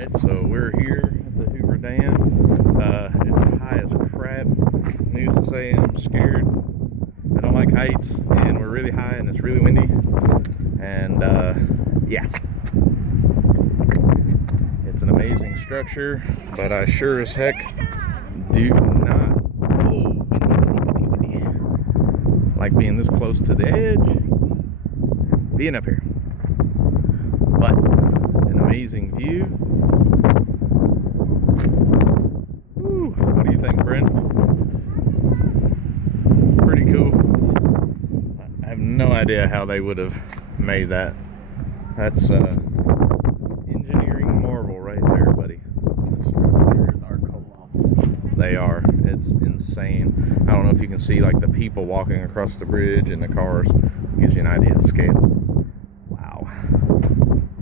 Alright, so we're here at the Hoover Dam. It's high as crap. News to say I'm scared. I don't like heights, and we're really high and it's really windy. And yeah. It's an amazing structure, but I sure as heck do not like being this close to the edge, being up here. But an amazing view. Woo, what do you think, Bryn? Pretty cool. I have no idea how they would have made that. That's engineering marvel right there, buddy. The structures are colossal. They are. It's insane. I don't know if you can see like the people walking across the bridge and the cars. Gives you an idea of scale.